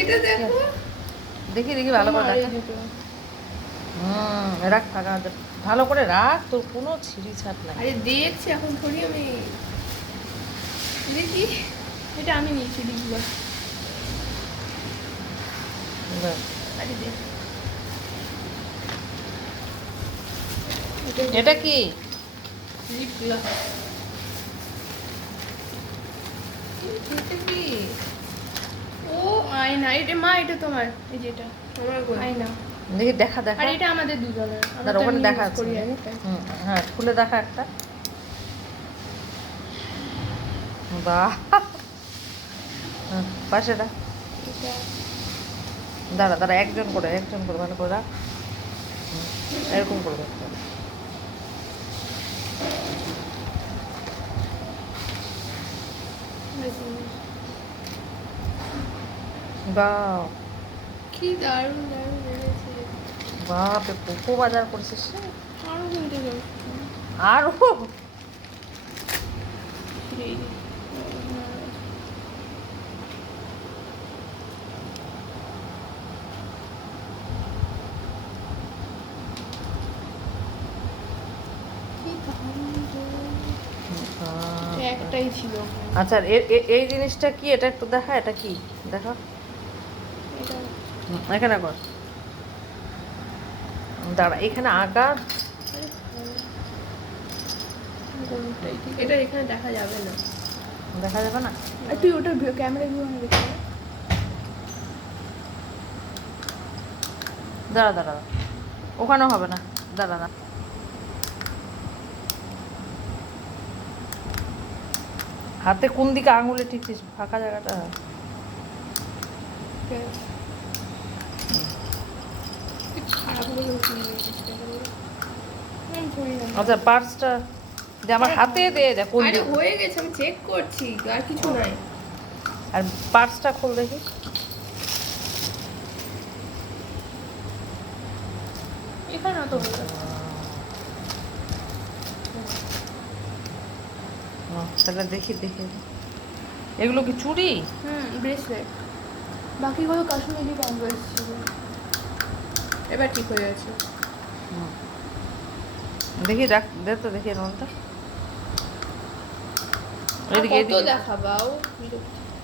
এটা দেখো, দেখি দেখি ভালো করে দেখ। রাখ ফাঁকা হাতে। ভালো করে রাখ, তোর কোনো ছিঁড়ি ছাট নাই। আরে দেখছি এখন থোড়ি আমি দেখি। এটা আমি নিয়েছি লিপগুলো। দেখ। আরে দেখ, এটা কি? লিপগুলো এটা কি? ও আয়না। এটা মা, এটা তোমার। এই যে এটা আমার আয়না। দেখি দেখা দেখা। আর এটা আমাদের দুজনের। আমরা দাঁড়া, তো ওখানে এমনি দেখা use আছে করি দেখি। একটাই। হ্যাঁ, খুলে দেখা একটা। বাহ, পাশে রাখ। এটা দাঁড়া দাঁড়া, একজন করে ভালো করে রাখ। এরকম করে রাখতে হবে। বাহ, কি দারুণ দারুণ বেড়েছে। বাপরে কোকো বাজার করছিস রে। আরো কিনতে যাবো। আরো একটাই ছিল। আচ্ছা, এই জিনিসটা কি? এটা একটু দেখা, এটা কি দেখা। এটা এখানে কর। দাঁড়া, এখানে আঁকা। এটা এখানে দেখা যাবে না। দেখা যাবে না। আর তুই ওটার ক্যামেরা ভিউ অন দেখে। দাঁড়া দাঁড়া, ওখানেও হবে না। দাঁড়া না, হাতে কোন দিকে আঙুলে ঠিকছিস? ফাঁকা জায়গাটা। খারাপ হয়ে আচ্ছা, পার্সটা যে আমার হাতে দে, দেখ কোন আরে দিকে। হয়ে গেছে, আমি চেক করছি, আর কিছু নাই। আর পার্সটা খোল দেখি। এখানে তো তাহলে দেখি দেখি, এগুলো কি চুড়ি? ব্রেসলেট। বাকিগুলো কাশ্মীরি ব্যাঙ্গলস ছিল। এবার ঠিক হয়ে গেছে। দেখি রাখ, দে তো দেখি রোলটা। এদিকে কত এদিকে দেখাবাও বিরক্তি।